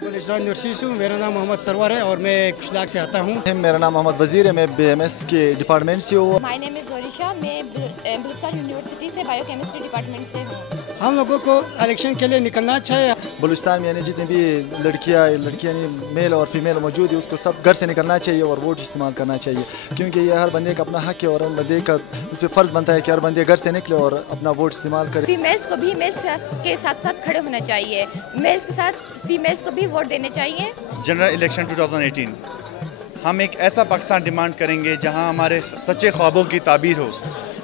Balochistan university سے ہوں. میرا نام محمد سرور ہے اور میں کشلاک سے آتا ہوں. میرا نام محمد وزیر ہے. میں BMS کے ڈپارٹمنٹ سے ہوں. مائی نیم از زوریشا. میں بلوچستان یونیورسٹی سے بایو کیمسٹری ڈپارٹمنٹ سے ہوں. ہم لوگوں کو الیکشن کے لیے نکلنا چاہیے. بلوچستان میں یعنی جتنے بھی لڑکیاں میل اور فیمیل موجود ہے اس کو سب گھر سے نکلنا چاہیے اور ووٹ استعمال کرنا چاہیے, کیونکہ یہ ہر بندے کا اپنا حق ہے اور ہر بندے کا اس پہ فرض بنتا ہے کہ ہر بندے گھر سے نکلے اور اپنا ووٹ استعمال کرے. فیمیلس کو بھی میلس کے ساتھ ساتھ کھڑے ہونا چاہیے. میلس کے ساتھ فیمیلس کو بھی ووٹ دینے چاہیے. جنرل الیکشن 2018 ہم ایک ایسا پاکستان ڈیمانڈ کریں گے جہاں ہمارے سچے خوابوں کی تعبیر ہو,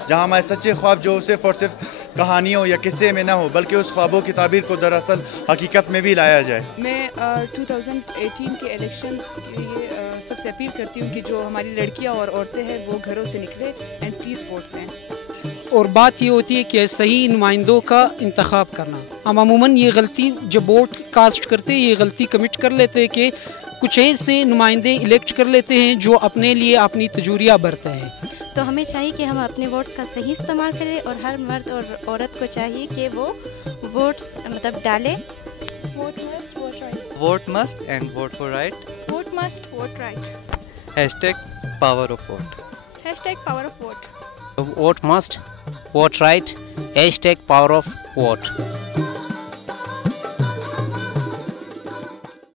جہاں ہمارے سچے خواب جو صرف اور صرف کہانیوں یا قصے میں نہ ہو بلکہ اس خوابوں کی تعبیر کو دراصل حقیقت میں بھی لایا جائے. میں 2018 کے الیکشنز کے لیے سب سے اپیل کرتی ہوں کہ جو ہماری لڑکیاں اور عورتیں ہیں وہ گھروں سے نکلے اینڈ پلیز ووٹ دیں. اور بات یہ ہوتی ہے کہ صحیح نمائندوں کا انتخاب کرنا. ہم عموماً یہ غلطی جب ووٹ کاسٹ کرتے یہ غلطی کمٹ کر لیتے ہیں کہ کچھ ایسے نمائندے الیکٹ کر لیتے ہیں جو اپنے لیے اپنی تجوریہ برتے ہیں. تو ہمیں چاہیے کہ ہم اپنے ووٹس کا صحیح استعمال کریں اور ہر مرد اور عورت کو چاہیے کہ وہ ووٹس ڈالیں. Vote must vote right. Vote must and vote for right. Vote must vote right. #Power of vote. #Power of vote. Vote must, vote right, #power of vote.